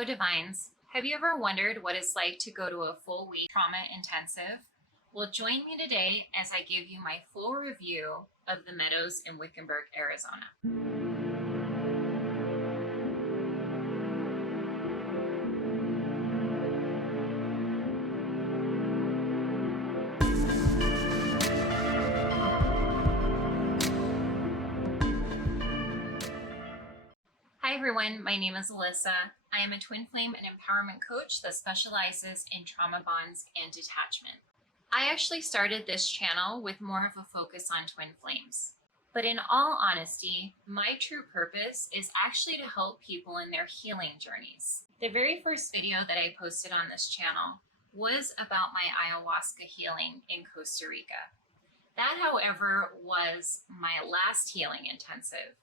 Hello, Divines. Have you ever wondered what it's like to go to a full week trauma intensive? Well, join me today as I give you my full review of the Meadows in Wickenburg, Arizona. Hi everyone, my name is Alyssa. I am a twin flame and empowerment coach that specializes in trauma bonds and detachment. I actually started this channel with more of a focus on twin flames. But in all honesty, my true purpose is actually to help people in their healing journeys. The very first video that I posted on this channel was about my ayahuasca healing in Costa Rica. That, however, was my last healing intensive.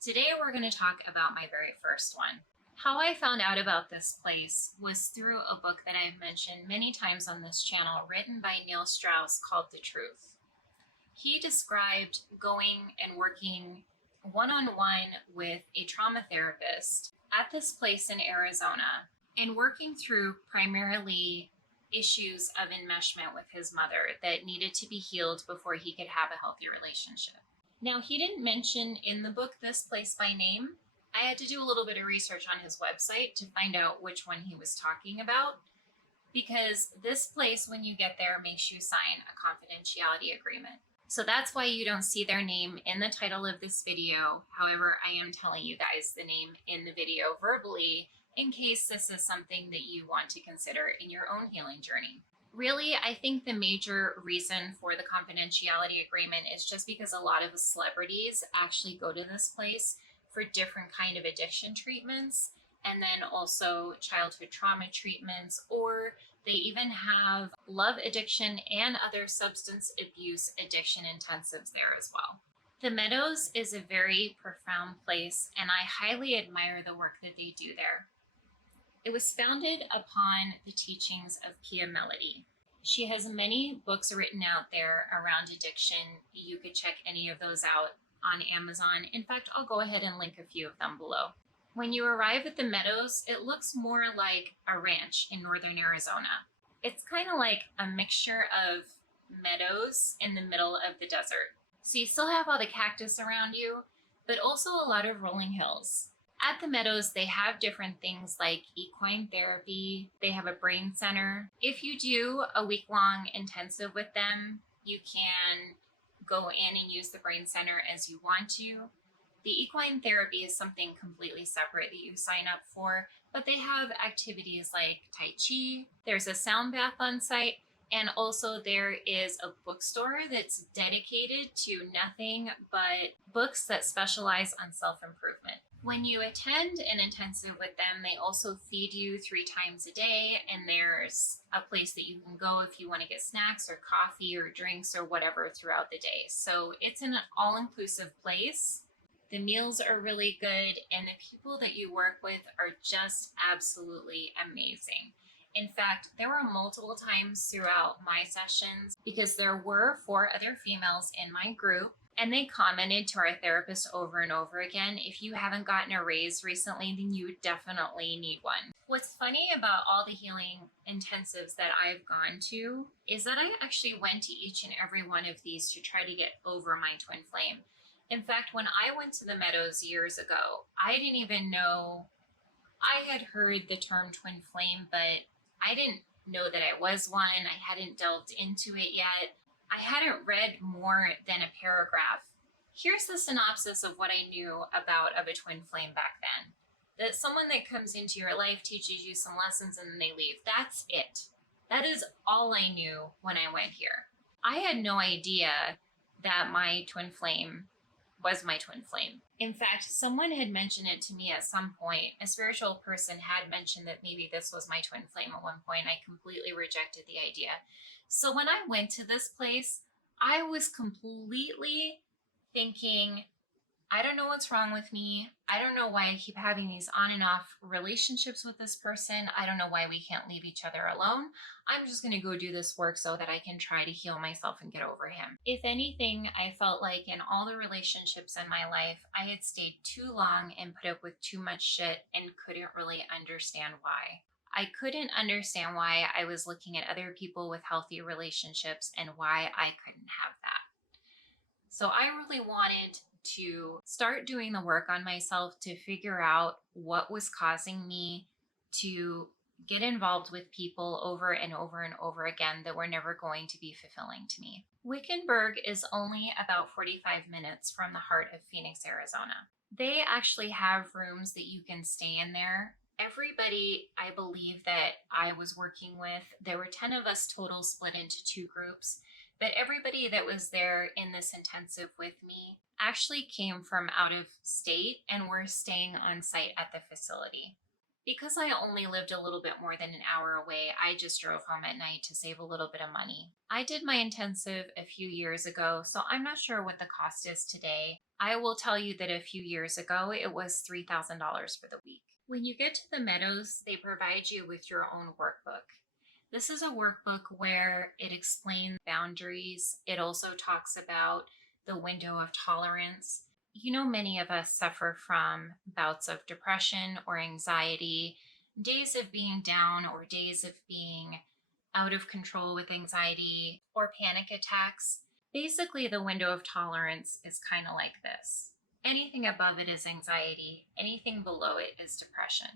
Today we're going to talk about my very first one. How I found out about this place was through a book that I've mentioned many times on this channel, written by Neil Strauss, called The Truth. He described going and working one-on-one with a trauma therapist at this place in Arizona and working through primarily issues of enmeshment with his mother that needed to be healed before he could have a healthy relationship. Now, he didn't mention in the book this place by name. I had to do a little bit of research on his website to find out which one he was talking about, because this place, when you get there, makes you sign a confidentiality agreement. So that's why you don't see their name in the title of this video. However, I am telling you guys the name in the video verbally in case this is something that you want to consider in your own healing journey. Really, I think the major reason for the confidentiality agreement is just because a lot of the celebrities actually go to this place for different kind of addiction treatments, and then also childhood trauma treatments, or they even have love addiction and other substance abuse addiction intensives there as well. The Meadows is a very profound place, and I highly admire the work that they do there. It was founded upon the teachings of Pia Mellody. She has many books written out there around addiction. You could check any of those out on Amazon. In fact, I'll go ahead and link a few of them below. When you arrive at the Meadows, it looks more like a ranch in northern Arizona. It's kind of like a mixture of meadows in the middle of the desert. So you still have all the cactus around you, but also a lot of rolling hills. At the Meadows, they have different things like equine therapy. They have a brain center. If you do a week-long intensive with them, you can go in and use the brain center as you want to. The equine therapy is something completely separate that you sign up for, but they have activities like Tai Chi. There's a sound bath on site, and also there is a bookstore that's dedicated to nothing but books that specialize on self-improvement. When you attend an intensive with them, they also feed you 3 times a day, and there's a place that you can go if you want to get snacks or coffee or drinks or whatever throughout the day. So it's an all-inclusive place. The meals are really good, and the people that you work with are just absolutely amazing. In fact, there were multiple times throughout my sessions, because there were 4 other females in my group, and they commented to our therapist over and over again, if you haven't gotten a raise recently, then you definitely need one. What's funny about all the healing intensives that I've gone to is that I actually went to each and every one of these to try to get over my twin flame. In fact, when I went to the Meadows years ago, I didn't even know, I had heard the term twin flame, but I didn't know that I was one. I hadn't delved into it yet. I hadn't read more than a paragraph. Here's the synopsis of what I knew about of a twin flame back then. That someone that comes into your life teaches you some lessons and then they leave. That's it. That is all I knew when I went here. I had no idea that my twin flame was my twin flame. In fact, someone had mentioned it to me at some point. A spiritual person had mentioned that maybe this was my twin flame at one point. I completely rejected the idea. So when I went to this place, I was completely thinking I don't know what's wrong with me. I don't know why I keep having these on and off relationships with this person. I don't know why we can't leave each other alone. I'm just going to go do this work so that I can try to heal myself and get over him. If anything, I felt like in all the relationships in my life, I had stayed too long and put up with too much shit and couldn't really understand why. I couldn't understand why I was looking at other people with healthy relationships and why I couldn't have that. So I really wanted to start doing the work on myself to figure out what was causing me to get involved with people over and over and over again that were never going to be fulfilling to me. Wickenburg is only about 45 minutes from the heart of Phoenix, Arizona. They actually have rooms that you can stay in there. Everybody, I believe, that I was working with, there were 10 of us total, split into 2 groups. But everybody that was there in this intensive with me actually came from out of state and were staying on site at the facility. Because I only lived a little bit more than an hour away, I just drove home at night to save a little bit of money. I did my intensive a few years ago, so I'm not sure what the cost is today. I will tell you that a few years ago, it was $3,000 for the week. When you get to the Meadows, they provide you with your own workbook. This is a workbook where it explains boundaries. It also talks about the window of tolerance. You know, many of us suffer from bouts of depression or anxiety, days of being down or days of being out of control with anxiety or panic attacks. Basically, the window of tolerance is kind of like this. Anything above it is anxiety, anything below it is depression.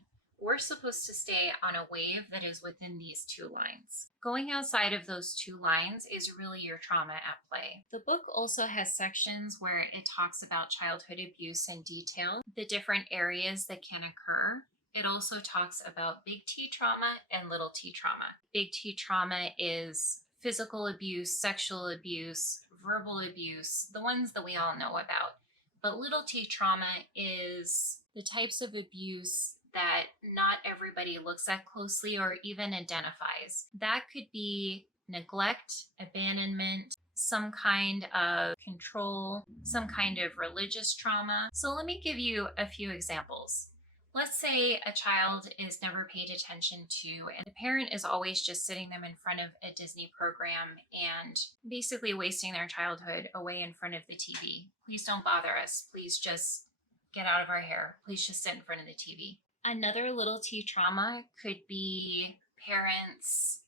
We're supposed to stay on a wave that is within these 2 lines. Going outside of those 2 lines is really your trauma at play. The book also has sections where it talks about childhood abuse in detail, the different areas that can occur. It also talks about big T trauma and little t trauma. Big T trauma is physical abuse, sexual abuse, verbal abuse, the ones that we all know about. But little t trauma is the types of abuse that not everybody looks at closely or even identifies. That could be neglect, abandonment, some kind of control, some kind of religious trauma. So let me give you a few examples. Let's say a child is never paid attention to, and the parent is always just sitting them in front of a Disney program and basically wasting their childhood away in front of the TV. Please don't bother us. Please just get out of our hair. Please just sit in front of the TV. Another little T trauma could be parents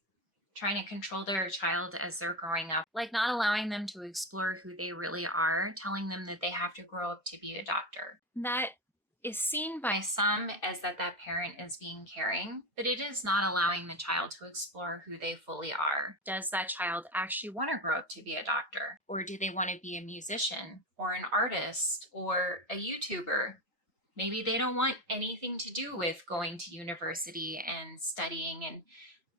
trying to control their child as they're growing up, like not allowing them to explore who they really are, telling them that they have to grow up to be a doctor. That is seen by some as that parent is being caring, but it is not allowing the child to explore who they fully are. Does that child actually want to grow up to be a doctor? Or do they want to be a musician or an artist or a YouTuber? Maybe they don't want anything to do with going to university and studying and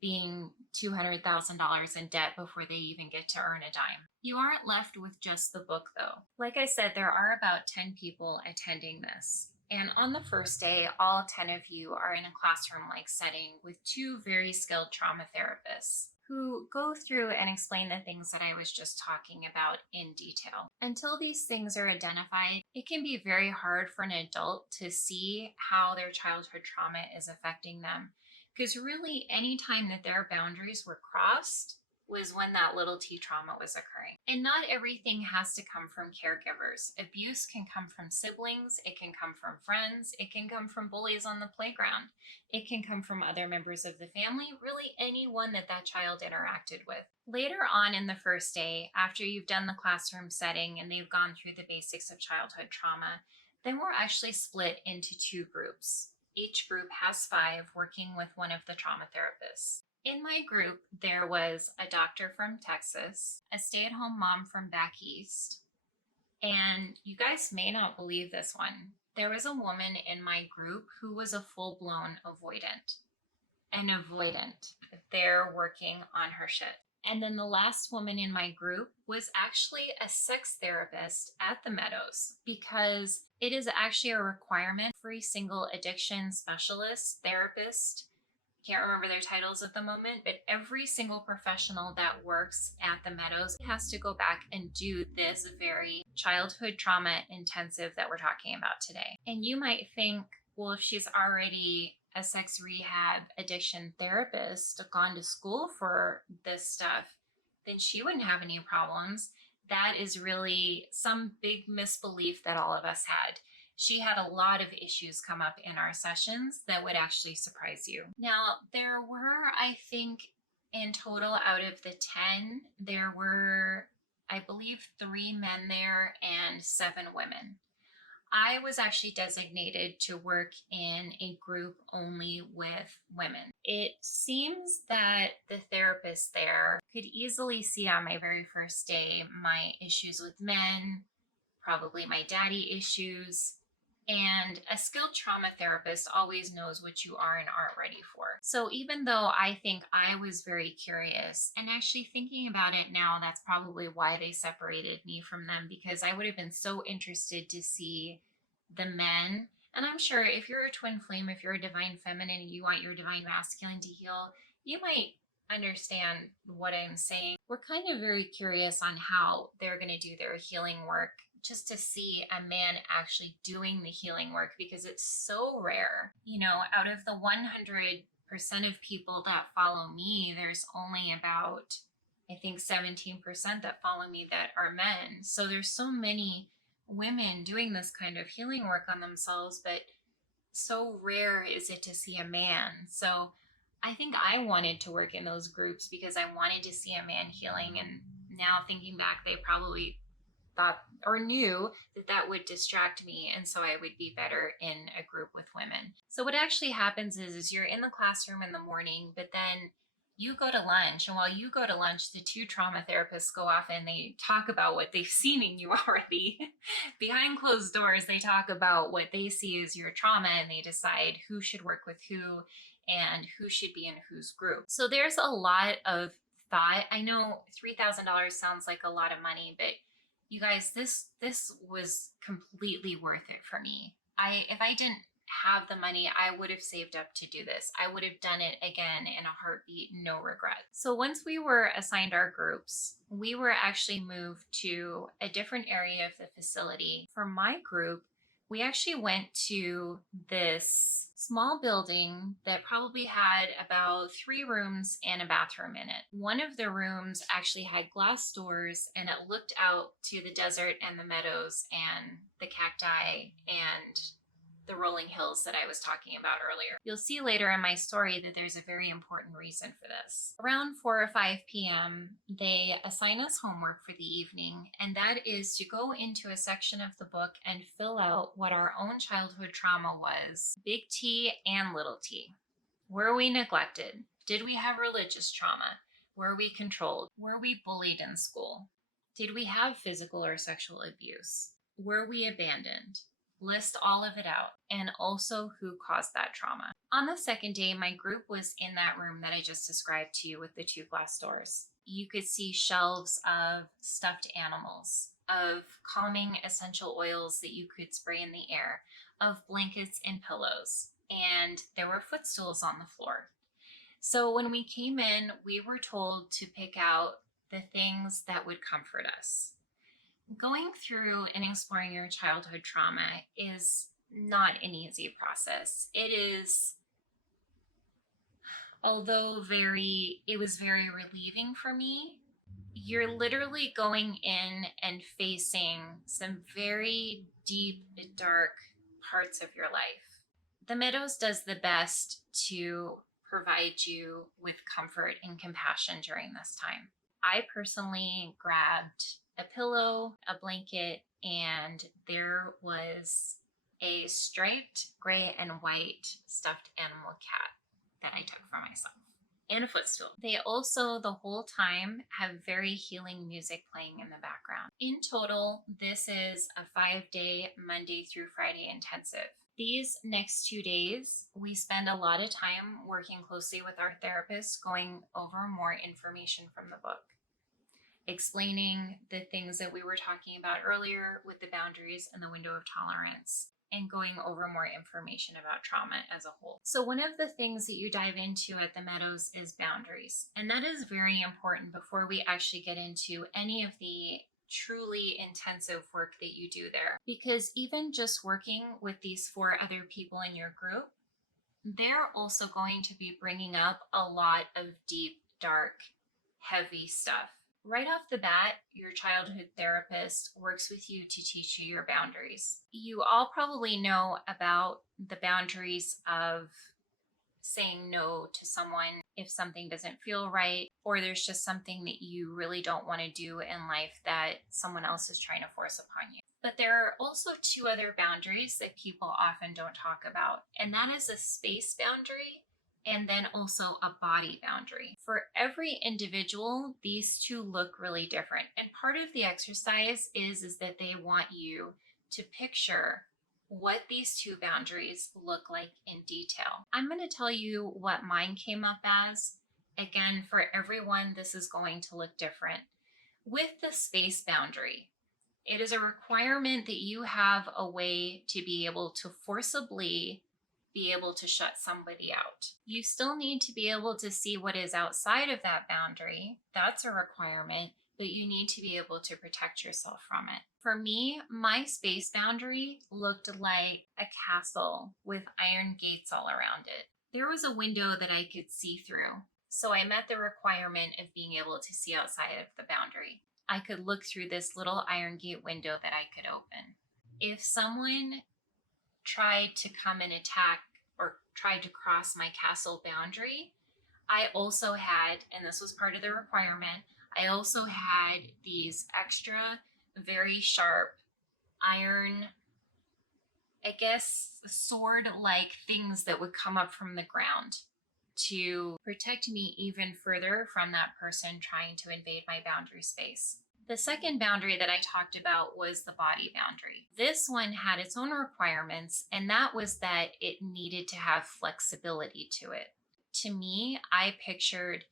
being $200,000 in debt before they even get to earn a dime. You aren't left with just the book though. Like I said, there are about 10 people attending this. And on the first day, all 10 of you are in a classroom-like setting with 2 very skilled trauma therapists who go through and explain the things that I was just talking about in detail. Until these things are identified, it can be very hard for an adult to see how their childhood trauma is affecting them. Because really, any time that their boundaries were crossed was when that little T trauma was occurring. And not everything has to come from caregivers. Abuse can come from siblings, it can come from friends, it can come from bullies on the playground, it can come from other members of the family, really anyone that child interacted with. Later on in the first day, after you've done the classroom setting and they've gone through the basics of childhood trauma, then we're actually split into 2 groups. Each group has 5 working with one of the trauma therapists. In my group, there was a doctor from Texas, a stay-at-home mom from back east, and you guys may not believe this one. There was a woman in my group who was a full-blown avoidant. An avoidant. They're working on her shit. And then the last woman in my group was actually a sex therapist at the Meadows, because it is actually a requirement for a single addiction specialist, therapist, can't remember their titles at the moment, but every single professional that works at the Meadows has to go back and do this very childhood trauma intensive that we're talking about today. And you might think, well, if she's already a sex rehab addiction therapist, gone to school for this stuff, then she wouldn't have any problems. That is really some big misbelief that all of us had. She had a lot of issues come up in our sessions that would actually surprise you. Now, there were, I think, in total out of the 10, there were, I believe, 3 men there and 7 women. I was actually designated to work in a group only with women. It seems that the therapist there could easily see on my very first day my issues with men, probably my daddy issues, and a skilled trauma therapist always knows what you are and aren't ready for. So even though I think I was very curious, and actually thinking about it now, that's probably why they separated me from them, because I would have been so interested to see the men. And I'm sure if you're a twin flame, if you're a divine feminine and you want your divine masculine to heal, you might understand what I'm saying. We're kind of very curious on how they're going to do their healing work, just to see a man actually doing the healing work, because it's so rare. You know, out of the 100% of people that follow me, there's only about, I think, 17% that follow me that are men. So there's so many women doing this kind of healing work on themselves, but so rare is it to see a man. So I think I wanted to work in those groups because I wanted to see a man healing. And now thinking back, they probably thought or knew that that would distract me, and so I would be better in a group with women. So what actually happens is you're in the classroom in the morning, but then you go to lunch, and while you go to lunch, the 2 trauma therapists go off and they talk about what they've seen in you already. Behind closed doors, they talk about what they see as your trauma, and they decide who should work with who and who should be in whose group. So there's a lot of thought. I know $3,000 sounds like a lot of money, but you guys, this was completely worth it for me. If I didn't have the money, I would have saved up to do this. I would have done it again in a heartbeat, no regret. So once we were assigned our groups, we were actually moved to a different area of the facility. For my group, we actually went to this small building that probably had about 3 rooms and a bathroom in it. One of the rooms actually had glass doors, and it looked out to the desert and the meadows and the cacti and the rolling hills that I was talking about earlier. You'll see later in my story that there's a very important reason for this. Around 4 or 5 p.m., they assign us homework for the evening, and that is to go into a section of the book and fill out what our own childhood trauma was, big T and little t. Were we neglected? Did we have religious trauma? Were we controlled? Were we bullied in school? Did we have physical or sexual abuse? Were we abandoned? List all of it out, and also who caused that trauma. On the second day, my group was in that room that I just described to you with the 2 glass doors. You could see shelves of stuffed animals, of calming essential oils that you could spray in the air, of blankets and pillows, and there were footstools on the floor. So when we came in, we were told to pick out the things that would comfort us. Going through and exploring your childhood trauma is not an easy process. It is, although it was very relieving for me. You're literally going in and facing some very deep, dark parts of your life. The Meadows does the best to provide you with comfort and compassion during this time. I personally grabbed a pillow, a blanket, and there was a striped gray and white stuffed animal cat that I took for myself, and a footstool. They also, the whole time, have very healing music playing in the background. In total, this is a 5-day, Monday through Friday intensive. These next 2 days, we spend a lot of time working closely with our therapist, going over more information from the book, explaining the things that we were talking about earlier with the boundaries and the window of tolerance, and going over more information about trauma as a whole. So one of the things that you dive into at the Meadows is boundaries. And that is very important before we actually get into any of the truly intensive work that you do there. Because even just working with these 4 other people in your group, they're also going to be bringing up a lot of deep, dark, heavy stuff. Right off the bat, your childhood therapist works with you to teach you your boundaries. You all probably know about the boundaries of saying no to someone if something doesn't feel right, or there's just something that you really don't want to do in life that someone else is trying to force upon you. But there are also 2 other boundaries that people often don't talk about, and that is a space boundary and then also a body boundary. For every individual, these 2 look really different. And part of the exercise is that they want you to picture what these 2 boundaries look like in detail. I'm going to tell you what mine came up as. Again, for everyone, this is going to look different. With the space boundary, it is a requirement that you have a way to be able to forcibly be able to shut somebody out. You still need to be able to see what is outside of that boundary. That's a requirement, but you need to be able to protect yourself from it. For me, my space boundary looked like a castle with iron gates all around it. There was a window that I could see through, so I met the requirement of being able to see outside of the boundary. I could look through this little iron gate window that I could open. If someone tried to come and attack or tried to cross my castle boundary, I also had, and this was part of the requirement, I also had these extra, very sharp iron, I guess, sword-like things that would come up from the ground to protect me even further from that person trying to invade my boundary space. The second boundary that I talked about was the body boundary. This one had its own requirements, and that was that it needed to have flexibility to it. To me, I pictured,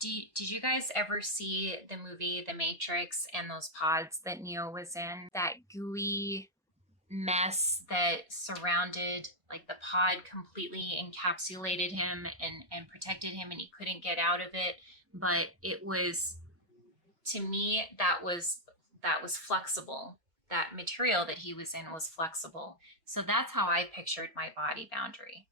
did you guys ever see the movie The Matrix and those pods that Neo was in? That gooey mess that surrounded, like the pod completely encapsulated him and protected him, and he couldn't get out of it. But it was, to me, that was flexible. That material that he was in was flexible. So that's how I pictured my body boundary.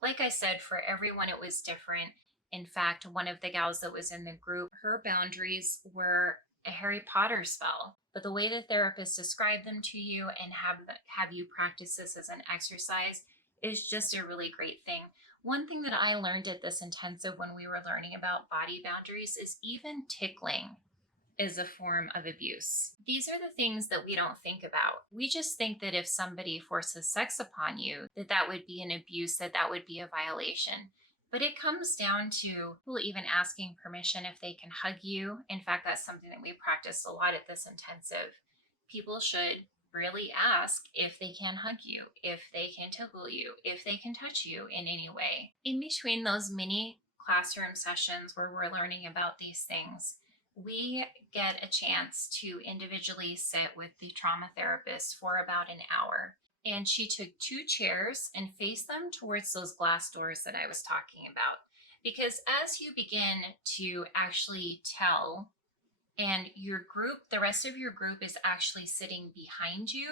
Like I said, for everyone it was different. In fact, one of the gals that was in the group, her boundaries were a Harry Potter spell. But the way the therapist described them to you and have you practice this as an exercise is just a really great thing. One thing that I learned at this intensive when we were learning about body boundaries is even tickling is a form of abuse. These are the things that we don't think about. We just think that if somebody forces sex upon you, that would be an abuse, that would be a violation. But it comes down to people even asking permission if they can hug you. In fact, that's something that we practiced a lot at this intensive. People should really ask if they can hug you, if they can tickle you, if they can touch you in any way. In between those mini classroom sessions where we're learning about these things, we get a chance to individually sit with the trauma therapist for about an hour. And she took 2 chairs and faced them towards those glass doors that I was talking about. Because as you begin to actually tell, and your group, the rest of your group is actually sitting behind you,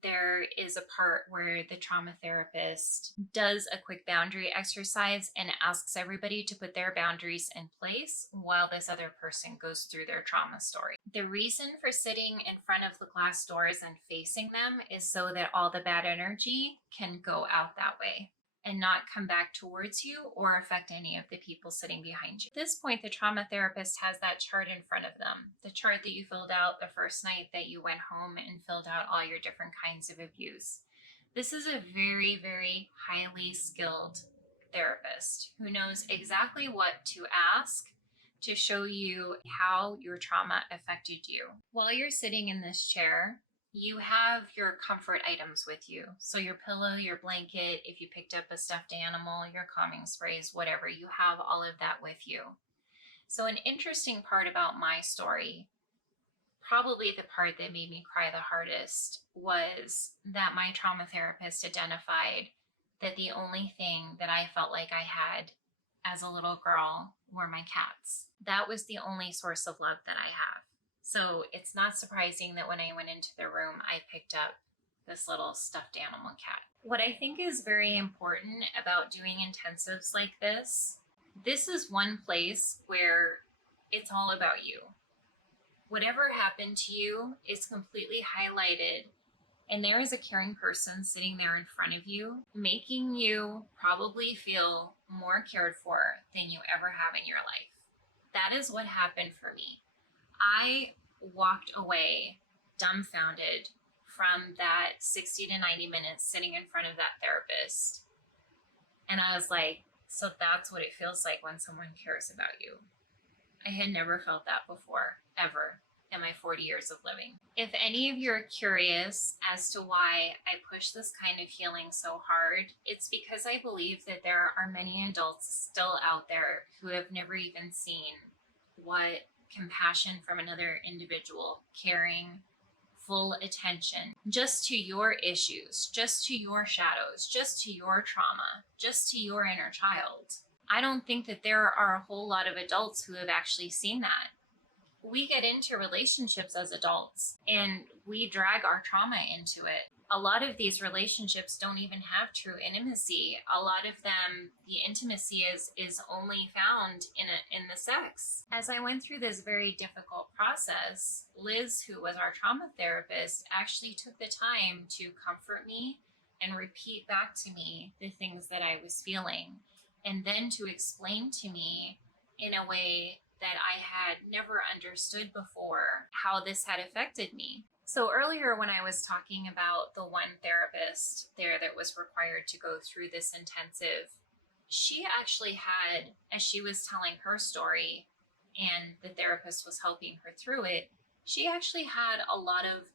there is a part where the trauma therapist does a quick boundary exercise and asks everybody to put their boundaries in place while this other person goes through their trauma story. The reason for sitting in front of the glass doors and facing them is so that all the bad energy can go out that way and not come back towards you or affect any of the people sitting behind you. At this point, the trauma therapist has that chart in front of them, the chart that you filled out the first night that you went home and filled out all your different kinds of abuse. This is a very, very highly skilled therapist who knows exactly what to ask to show you how your trauma affected you. While you're sitting in this chair, you have your comfort items with you. So your pillow, your blanket, if you picked up a stuffed animal, your calming sprays, whatever, you have all of that with you. So an interesting part about my story, probably the part that made me cry the hardest, was that my trauma therapist identified that the only thing that I felt like I had as a little girl were my cats. That was the only source of love that I have. So it's not surprising that when I went into the room, I picked up this little stuffed animal cat. What I think is very important about doing intensives like this is one place where it's all about you. Whatever happened to you is completely highlighted, and there is a caring person sitting there in front of you, making you probably feel more cared for than you ever have in your life. That is what happened for me. I walked away dumbfounded from that 60 to 90 minutes sitting in front of that therapist. And I was like, so that's what it feels like when someone cares about you. I had never felt that before, ever, in my 40 years of living. If any of you are curious as to why I push this kind of healing so hard, it's because I believe that there are many adults still out there who have never even seen what compassion from another individual, caring, full attention just to your issues, just to your shadows, just to your trauma, just to your inner child. I don't think that there are a whole lot of adults who have actually seen that. We get into relationships as adults and we drag our trauma into it. A lot of these relationships don't even have true intimacy. A lot of them, the intimacy is only found in the sex. As I went through this very difficult process, Liz, who was our trauma therapist, actually took the time to comfort me and repeat back to me the things that I was feeling, and then to explain to me in a way that I had never understood before how this had affected me. So earlier when I was talking about the one therapist there that was required to go through this intensive, she actually had, as she was telling her story and the therapist was helping her through it, she actually had a lot of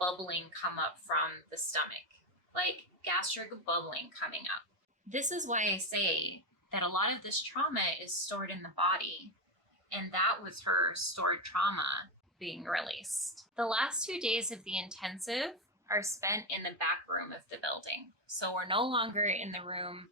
bubbling come up from the stomach, like gastric bubbling coming up. This is why I say that a lot of this trauma is stored in the body, and that was her stored trauma being released. The last 2 days of the intensive are spent in the back room of the building. So we're no longer in the room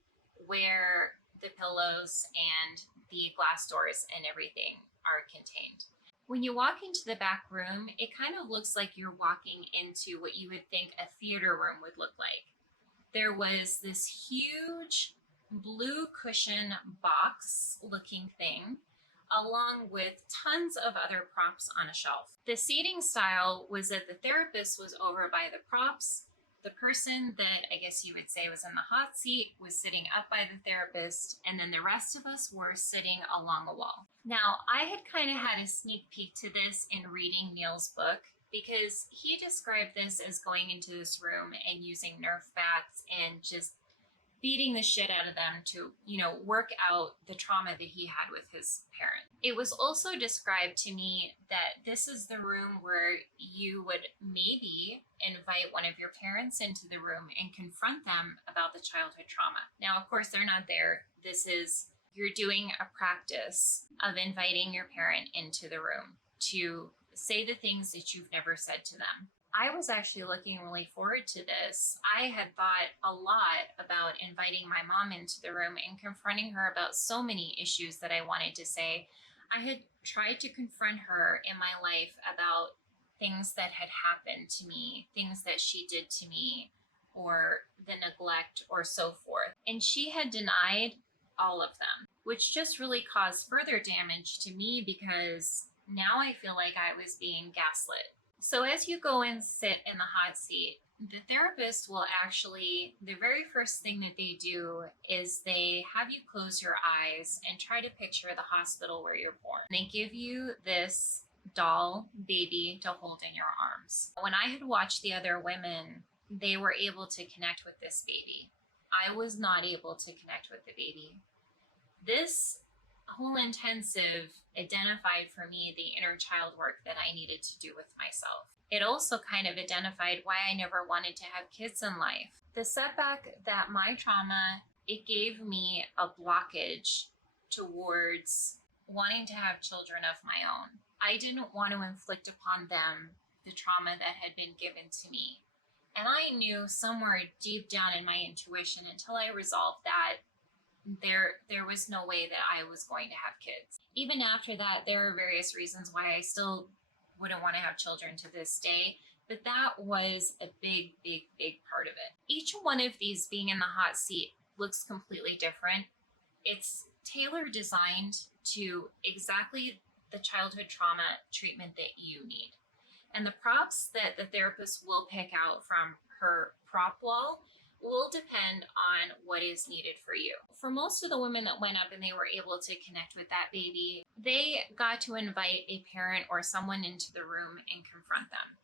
where the pillows and the glass doors and everything are contained. When you walk into the back room, it kind of looks like you're walking into what you would think a theater room would look like. There was this huge blue cushion box looking thing, along with tons of other props on a shelf. The seating style was that the therapist was over by the props. The person that I guess you would say was in the hot seat was sitting up by the therapist, and then the rest of us were sitting along a wall. Now, I had kind of had a sneak peek to this in reading Neil's book, because he described this as going into this room and using Nerf bats and just beating the shit out of them to, work out the trauma that he had with his parent. It was also described to me that this is the room where you would maybe invite one of your parents into the room and confront them about the childhood trauma. Now, of course, they're not there. You're doing a practice of inviting your parent into the room to say the things that you've never said to them. I was actually looking really forward to this. I had thought a lot about inviting my mom into the room and confronting her about so many issues that I wanted to say. I had tried to confront her in my life about things that had happened to me, things that she did to me, or the neglect, or so forth. And she had denied all of them, which just really caused further damage to me, because now I feel like I was being gaslit. So as you go and sit in the hot seat, the therapist will actually, the very first thing that they do is they have you close your eyes and try to picture the hospital where you're born. They give you this doll baby to hold in your arms. When I had watched the other women, they were able to connect with this baby. I was not able to connect with the baby. This whole intensive identified for me the inner child work that I needed to do with myself. It also kind of identified why I never wanted to have kids in life. The setback that my trauma, it gave me a blockage towards wanting to have children of my own. I didn't want to inflict upon them the trauma that had been given to me. And I knew somewhere deep down in my intuition, until I resolved that, there was no way that I was going to have kids. Even after that, there are various reasons why I still wouldn't want to have children to this day, but that was a big, big, big part of it. Each one of these being in the hot seat looks completely different. It's tailor designed to exactly the childhood trauma treatment that you need. And the props that the therapist will pick out from her prop wall will depend on what is needed for you. For most of the women that went up and they were able to connect with that baby, they got to invite a parent or someone into the room and confront them.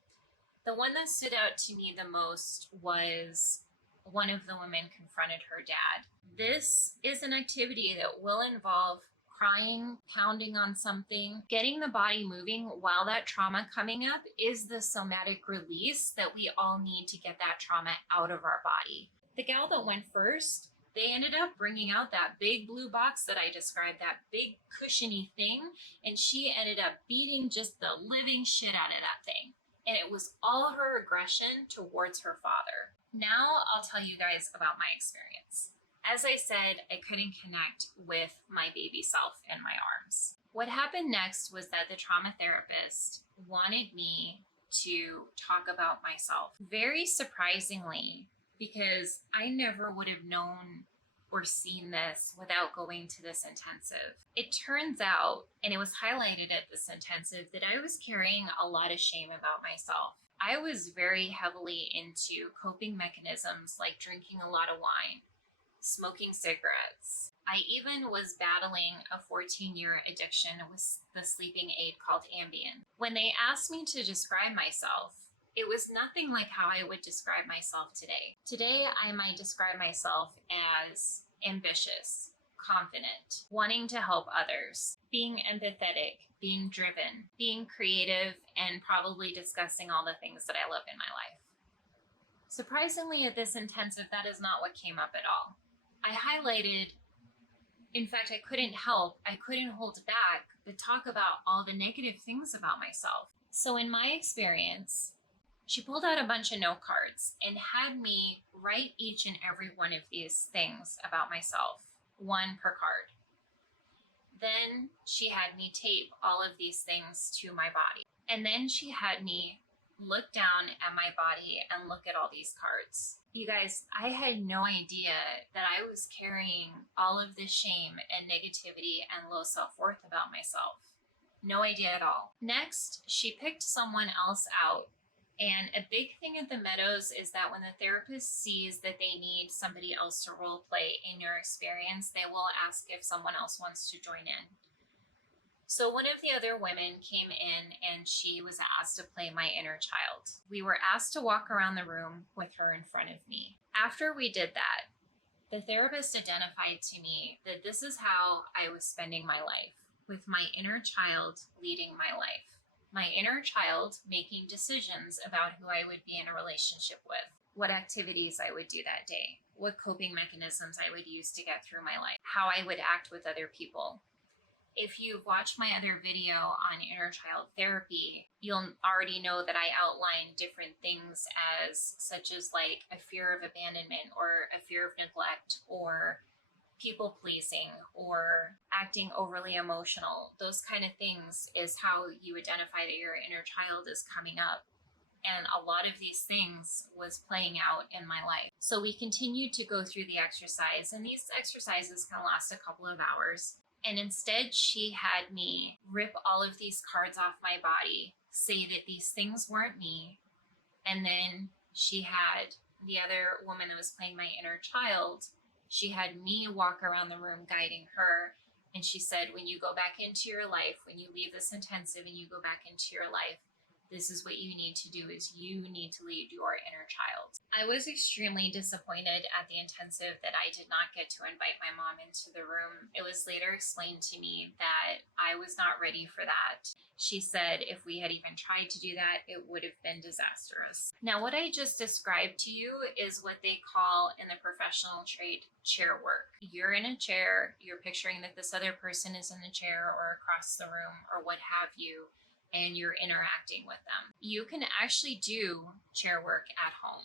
The one that stood out to me the most was one of the women confronted her dad. This is an activity that will involve crying, pounding on something, getting the body moving while that trauma coming up is the somatic release that we all need to get that trauma out of our body. The gal that went first, they ended up bringing out that big blue box that I described, that big cushiony thing, and she ended up beating just the living shit out of that thing. And it was all her aggression towards her father. Now I'll tell you guys about my experience. As I said, I couldn't connect with my baby self in my arms. What happened next was that the trauma therapist wanted me to talk about myself. Very surprisingly, because I never would have known or seen this without going to this intensive. It turns out, and it was highlighted at this intensive, that I was carrying a lot of shame about myself. I was very heavily into coping mechanisms like drinking a lot of wine, smoking cigarettes. I even was battling a 14-year addiction with the sleeping aid called Ambien. When they asked me to describe myself, it was nothing like how I would describe myself today. Today, I might describe myself as ambitious, confident, wanting to help others, being empathetic, being driven, being creative, and probably discussing all the things that I love in my life. Surprisingly, at this intensive, that is not what came up at all. I highlighted, in fact, I couldn't hold back, but talk about all the negative things about myself. So in my experience, she pulled out a bunch of note cards and had me write each and every one of these things about myself, one per card. Then she had me tape all of these things to my body. And then she had me look down at my body and look at all these cards. You guys, I had no idea that I was carrying all of this shame and negativity and low self-worth about myself. No idea at all. Next, she picked someone else out. And a big thing at the Meadows is that when the therapist sees that they need somebody else to role play in your experience, they will ask if someone else wants to join in. So one of the other women came in and she was asked to play my inner child. We were asked to walk around the room with her in front of me. After we did that, the therapist identified to me that this is how I was spending my life, with my inner child leading my life. My inner child making decisions about who I would be in a relationship with, what activities I would do that day, what coping mechanisms I would use to get through my life, how I would act with other people. If you've watched my other video on inner child therapy, you'll already know that I outline different things such as like a fear of abandonment or a fear of neglect or people pleasing or acting overly emotional. Those kind of things is how you identify that your inner child is coming up. And a lot of these things was playing out in my life. So we continued to go through the exercise, and these exercises can last a couple of hours. And instead, she had me rip all of these cards off my body, say that these things weren't me. And then she had the other woman that was playing my inner child, she had me walk around the room guiding her. And she said, when you go back into your life, when you leave this intensive and you go back into your life, this is what you need to do, is you need to lead your inner child. I was extremely disappointed at the intensive that I did not get to invite my mom into the room. It was later explained to me that I was not ready for that. She said if we had even tried to do that, it would have been disastrous. Now, what I just described to you is what they call in the professional trade chair work. You're in a chair, you're picturing that this other person is in the chair or across the room or what have you, and you're interacting with them. You can actually do chair work at home.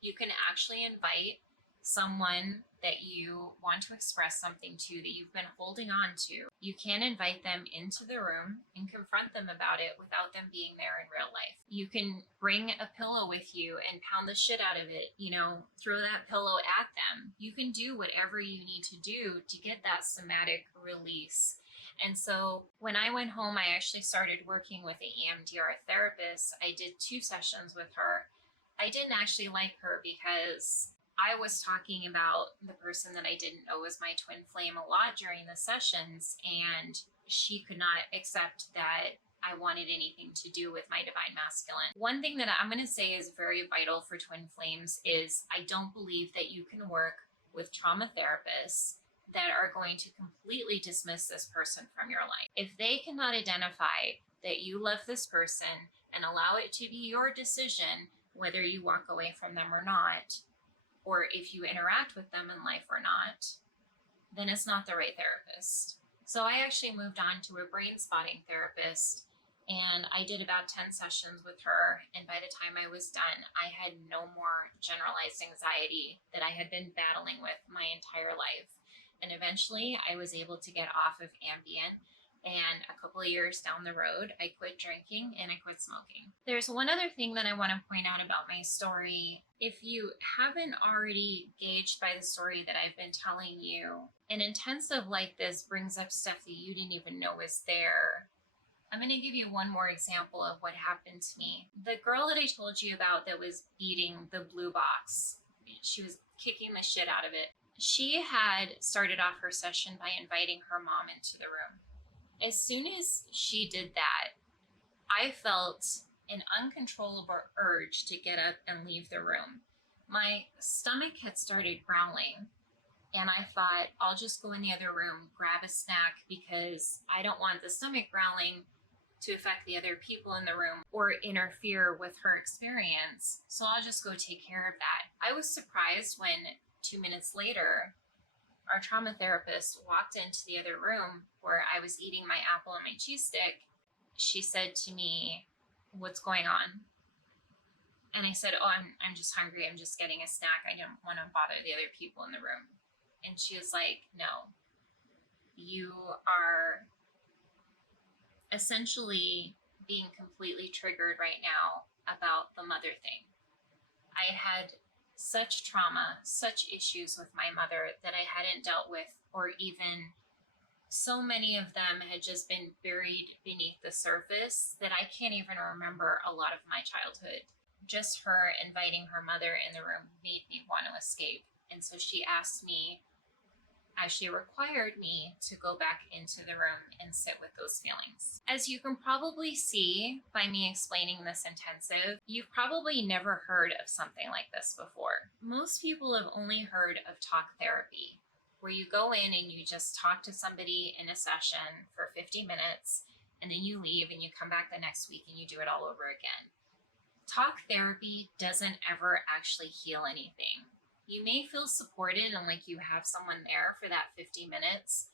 You can actually invite someone that you want to express something to that you've been holding on to, you can invite them into the room and confront them about it without them being there in real life. You can bring a pillow with you and pound the shit out of it, throw that pillow at them. You can do whatever you need to do to get that somatic release. And so when I went home, I actually started working with an EMDR therapist. I did 2 sessions with her. I didn't actually like her because I was talking about the person that I didn't know was my twin flame a lot during the sessions, and she could not accept that I wanted anything to do with my divine masculine. One thing that I'm going to say is very vital for twin flames is I don't believe that you can work with trauma therapists that are going to completely dismiss this person from your life. If they cannot identify that you love this person and allow it to be your decision whether you walk away from them or not, or if you interact with them in life or not, then it's not the right therapist. So I actually moved on to a brain spotting therapist, and I did about 10 sessions with her. And by the time I was done, I had no more generalized anxiety that I had been battling with my entire life. And eventually I was able to get off of Ambien. And a couple of years down the road, I quit drinking and I quit smoking. There's one other thing that I want to point out about my story. If you haven't already gauged by the story that I've been telling you, an intensive like this brings up stuff that you didn't even know was there. I'm going to give you one more example of what happened to me. The girl that I told you about that was beating the blue box, she was kicking the shit out of it. She had started off her session by inviting her mom into the room. As soon as she did that, I felt an uncontrollable urge to get up and leave the room. My stomach had started growling, and I thought, I'll just go in the other room, grab a snack, because I don't want the stomach growling to affect the other people in the room or interfere with her experience. So I'll just go take care of that. I was surprised when 2 minutes later, our trauma therapist walked into the other room where I was eating my apple and my cheese stick. She said to me, "What's going on?" And I said, "Oh, I'm just hungry. I'm just getting a snack. I don't want to bother the other people in the room." And she was like, "No, you are essentially being completely triggered right now about the mother thing." I had such trauma, such issues with my mother that I hadn't dealt with, or even so many of them had just been buried beneath the surface that I can't even remember a lot of my childhood. Just her inviting her mother in the room made me want to escape. And so she asked me, actually required me to go back into the room and sit with those feelings. As you can probably see by me explaining this intensive, you've probably never heard of something like this before. Most people have only heard of talk therapy, where you go in and you just talk to somebody in a session for 50 minutes, and then you leave and you come back the next week and you do it all over again. Talk therapy doesn't ever actually heal anything. You may feel supported and like you have someone there for that 50 minutes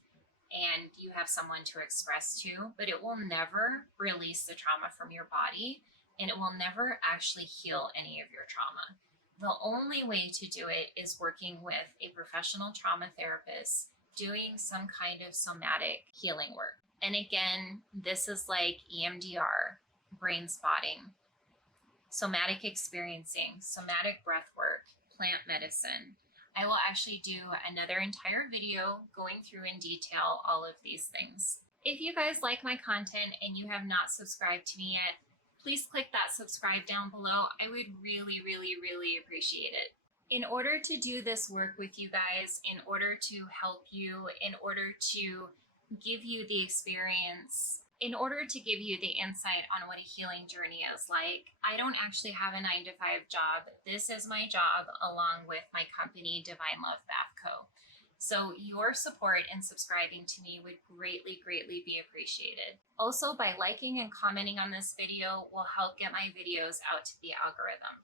and you have someone to express to, but it will never release the trauma from your body, and it will never actually heal any of your trauma. The only way to do it is working with a professional trauma therapist, doing some kind of somatic healing work. And again, this is like EMDR, brain spotting, somatic experiencing, somatic breath work, plant medicine. I will actually do another entire video going through in detail all of these things. If you guys like my content and you have not subscribed to me yet, please click that subscribe down below. I would really, really, really appreciate it. In order to do this work with you guys, in order to help you, in order to give you the experience, in order to give you the insight on what a healing journey is like, I don't actually have a 9-to-5 job. This is my job along with my company, Divine Love Bath Co. So your support and subscribing to me would greatly, greatly be appreciated. Also, by liking and commenting on this video will help get my videos out to the algorithm.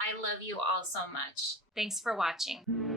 I love you all so much. Thanks for watching.